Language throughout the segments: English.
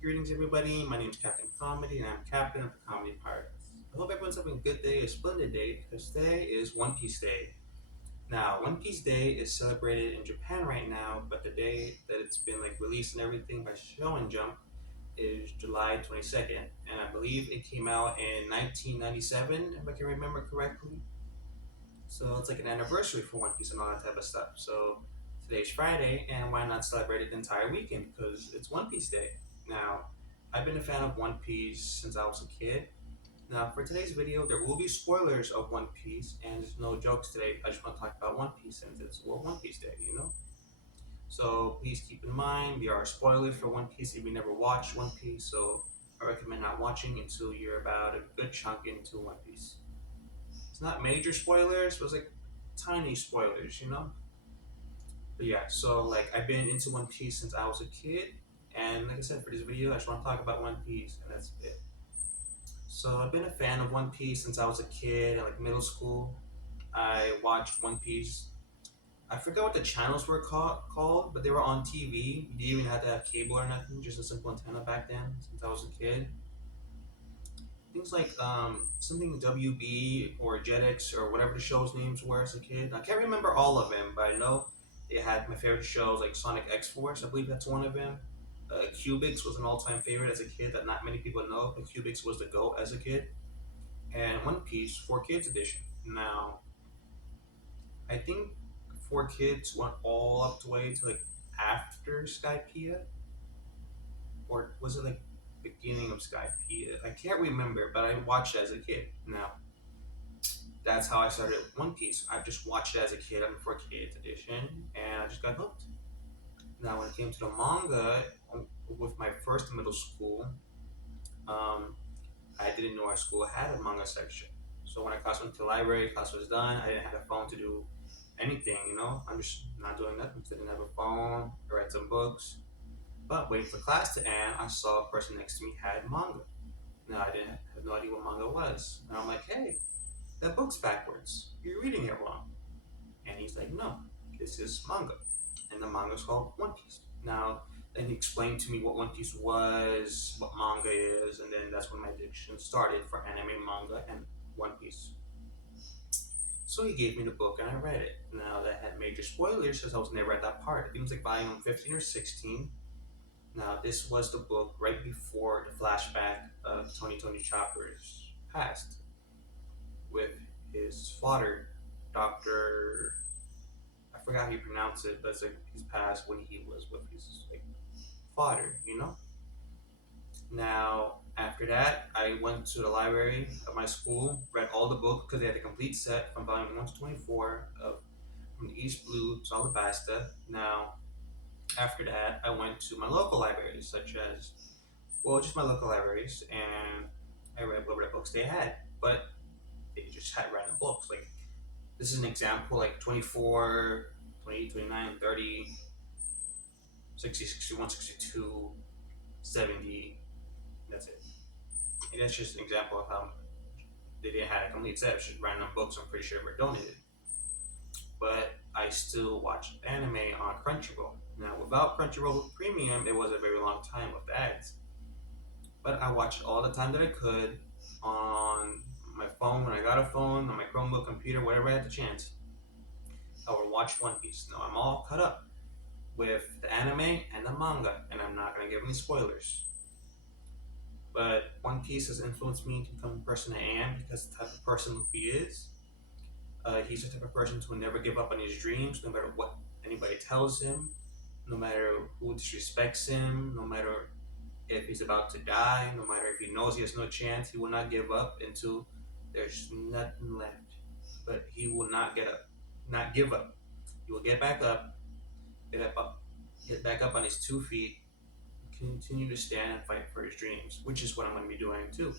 Greetings, everybody. My name is Captain Comedy, and I'm captain of the Comedy Pirates. I hope everyone's having a good day, a splendid day, because today is One Piece Day. Now, One Piece Day is celebrated in Japan right now, but the day that it's been released and everything by Shonen Jump is July 22nd, and I believe it came out in 1997, if I can remember correctly. So it's like an anniversary for One Piece and all that type of stuff. So today's Friday, and why not celebrate it the entire weekend? Because it's One Piece Day. Now, I've been a fan of One Piece since I was a kid. Now, for today's video, there will be spoilers of One Piece, and there's no jokes today. I just want to talk about One Piece since it's World One Piece Day. So please keep in mind there are spoilers for One Piece if you never watched One Piece. So I recommend not watching until you're about a good chunk into One Piece. It's not major spoilers, but it's like tiny spoilers. But yeah, so I've been into One Piece since I was a kid, and like I said, for this video, I just want to talk about One Piece, and that's it. So I've been a fan of One Piece since I was a kid, in middle school. I watched One Piece. I forgot what the channels were called, but they were on TV. You didn't even have to have cable or nothing, just a simple antenna back then. Since I was a kid, things like something WB or Jetix or whatever the show's names were as a kid. I can't remember all of them, but I know they had my favorite shows like Sonic X Force. I believe that's one of them. Cubix was an all-time favorite as a kid that not many people know. But Cubix was the GOAT as a kid. And One Piece 4 Kids edition. Now, I think 4 Kids went all up the way to after Skypiea, or was it beginning of Skypiea? I can't remember, but I watched it as a kid. Now, that's how I started One Piece. I just watched it as a kid on the 4Kids edition, and I just got hooked. Now, when it came to the manga, with my first middle school, um, I didn't know our school had a manga section. So when I class went to the library, class was done, I didn't have a phone to do anything. I'm just not doing nothing. So I didn't have a phone, I read some books. But waiting for class to end, I saw a person next to me had manga. Now, I didn't have no idea what manga was. And I'm like, hey, that book's backwards. You're reading it wrong. And he's like, no, this is manga. And the manga's called One Piece. Now, then he explained to me what One Piece was, what manga is, and then that's when my addiction started for anime, manga, and One Piece. So he gave me the book and I read it. Now, that had major spoilers because I was never at that part. I think it was volume 15 or 16. Now, this was the book right before the flashback of Tony Chopper's past with his father, Dr. I forgot how you pronounce it, but it's he's passed when he was with his father. Now after that, I went to the library of my school, read all the books because they had the complete set from volume 1 to 24 of from the East Blue to Alabasta. Now after that, I went to my local libraries, such as just my local libraries, and I read whatever books they had, but they just had random books. This is an example, 24, 28, 29, 30, 60, 61, 62, 70. That's it. And that's just an example of how they didn't have a complete set. It's just random books I'm pretty sure were donated. But I still watch anime on Crunchyroll. Now, without Crunchyroll Premium, it was a very long time with the ads. But I watched all the time that I could on my phone when I got a phone, on my Chromebook computer, whatever I had the chance. I would watch One Piece. Now I'm all caught up with the anime and the manga, and I'm not gonna give any spoilers. But One Piece has influenced me to become the person I am because the type of person Luffy is. He's the type of person who will never give up on his dreams, no matter what anybody tells him, no matter who disrespects him, no matter if he's about to die, no matter if he knows he has no chance, he will not give up until there's nothing left. But he will not not give up. He will get get back up on his 2 feet, continue to stand and fight for his dreams, which is what I'm going to be doing too,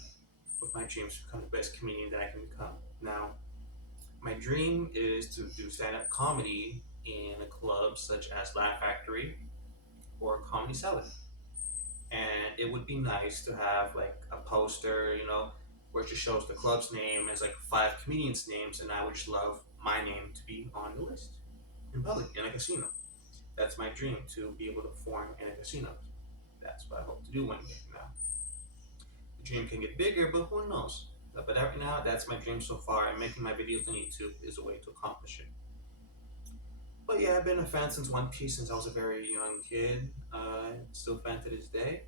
with my dreams to become the best comedian that I can become. Now, my dream is to do stand-up comedy in a club such as Laugh Factory or Comedy Cellar. And it would be nice to have a poster, where it just shows the club's name as 5 comedians' names, and I would just love my name to be on the list in public in a casino. That's my dream, to be able to perform in a casino. That's what I hope to do one day. Now, the dream can get bigger, but who knows? But right now, that's my dream so far, and making my videos on YouTube is a way to accomplish it. But yeah, I've been a fan since One Piece since I was a very young kid. Still a fan to this day.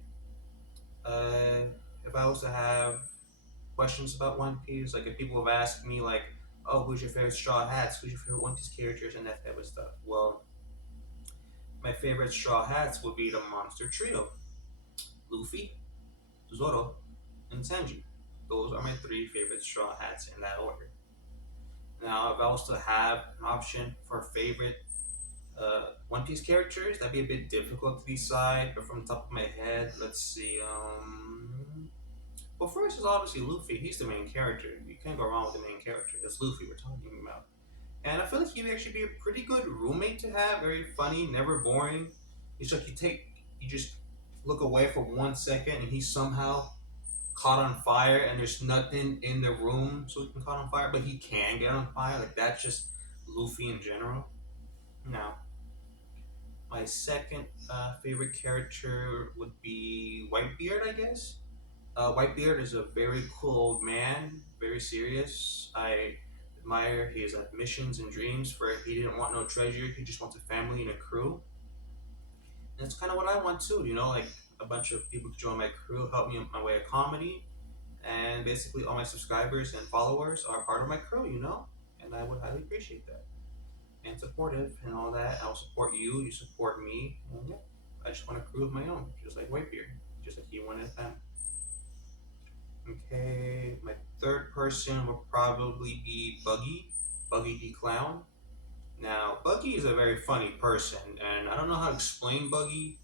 Uh, if I was to have questions about One Piece, like if people have asked me like, "Oh, who's your favorite Straw Hats? Who's your favorite One Piece characters?" and that type of stuff. Well, my favorite Straw Hats would be the Monster Trio: Luffy, Zoro, and Sanji. Those are my three favorite Straw Hats in that order. Now, if I was to have an option for favorite One Piece characters, that'd be a bit difficult to decide. But from the top of my head, let's see. Well, first is obviously Luffy. He's the main character. You can't go wrong with the main character. That's Luffy we're talking about. And I feel like he would actually be a pretty good roommate to have. Very funny, never boring. It's like you just look away for 1 second, and he's somehow caught on fire, and there's nothing in the room so he can caught on fire, but he can get on fire. Like that's just Luffy in general. Now, my second favorite character would be Whitebeard, I guess. Whitebeard is a very cool old man, very serious. I admire his missions and dreams for he didn't want no treasure, he just wants a family and a crew. And that's kind of what I want too, like a bunch of people to join my crew, help me on my way of comedy, and basically all my subscribers and followers are part of my crew. And I would highly appreciate that. And supportive and all that. I'll support you, you support me, and yeah, I just want a crew of my own, just like Whitebeard, just like he wanted them. Okay, my third person will probably be Buggy the Clown. Now, Buggy is a very funny person, and I don't know how to explain Buggy,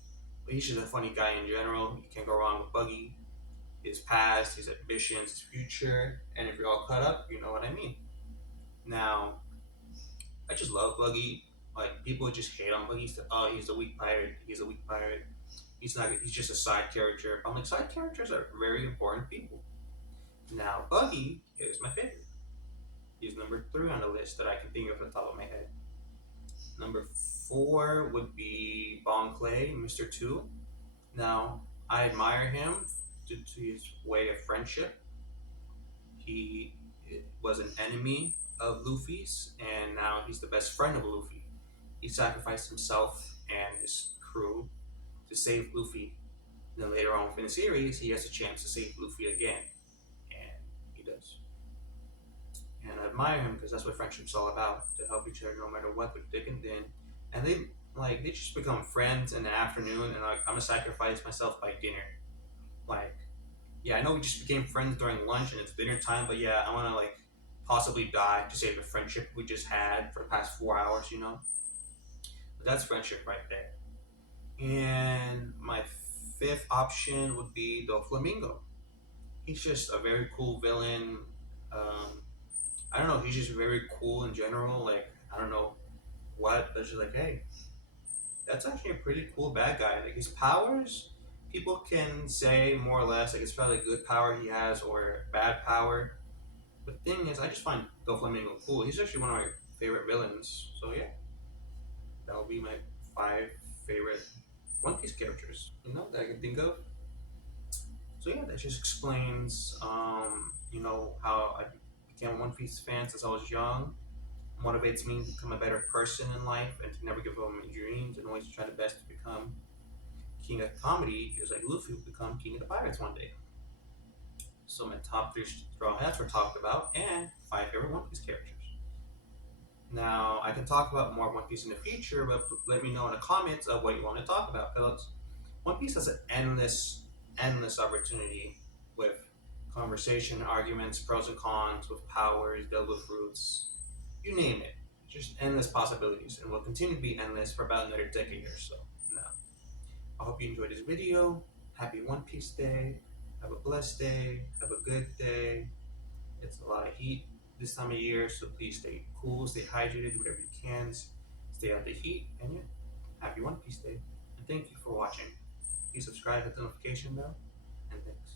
but he's just a funny guy in general. You can't go wrong with Buggy. His past, his ambitions, his future, and if you're all caught up, you know what I mean. Now, I just love Buggy. Like people just hate on Buggy. Oh, he's a weak pirate. He's a weak pirate. He's not. He's just a side character. I'm like side characters are very important people. Now, Buggy is my favorite. He's number three on the list that I can think of off the top of my head. Number four would be Bon Clay, Mr. Two. Now, I admire him due to his way of friendship. He was an enemy of Luffy's, and now he's the best friend of Luffy. He sacrificed himself and his crew to save Luffy. And then later on in the series, he has a chance to save Luffy again, and he does. And I admire him because that's what friendship's all about—to help each other no matter what, through thick and thin. And they just become friends in the afternoon, and like I'm gonna sacrifice myself by dinner. Like, yeah, I know we just became friends during lunch and it's dinner time, but yeah, I wanna like possibly die to save the friendship we just had for the past 4 hours. But that's friendship right there. And my fifth option would be Doflamingo. He's just a very cool villain. Um, I don't know. He's just very cool in general. Like I don't know what, but just like hey, that's actually a pretty cool bad guy. Like his powers, people can say more or less like it's probably good power he has or bad power. But the thing is, I just find Doflamingo cool. He's actually one of my favorite villains. So yeah, that would be my five favorite One Piece characters. That I can think of. So yeah, that just explains, how I became a One Piece fan since I was young. Motivates me to become a better person in life and to never give up on my dreams and always try the best to become king of comedy, just like Luffy will become king of the pirates one day. So my top three straw hats were talked about and five favorite One Piece characters. Now I can talk about more One Piece in the future, but let me know in the comments of what you want to talk about because One Piece has an endless opportunity with conversation, arguments, pros and cons, with powers, Delta fruits, you name it. Just endless possibilities, and will continue to be endless for about another decade or so. Now, I hope you enjoyed this video. Happy One Piece Day. Have a blessed day. Have a good day. It's a lot of heat this time of year, so please stay cool, stay hydrated, do whatever you can. Stay out the heat, and yeah, happy One Piece Day. And thank you for watching. Please subscribe, hit the notification bell, and thanks.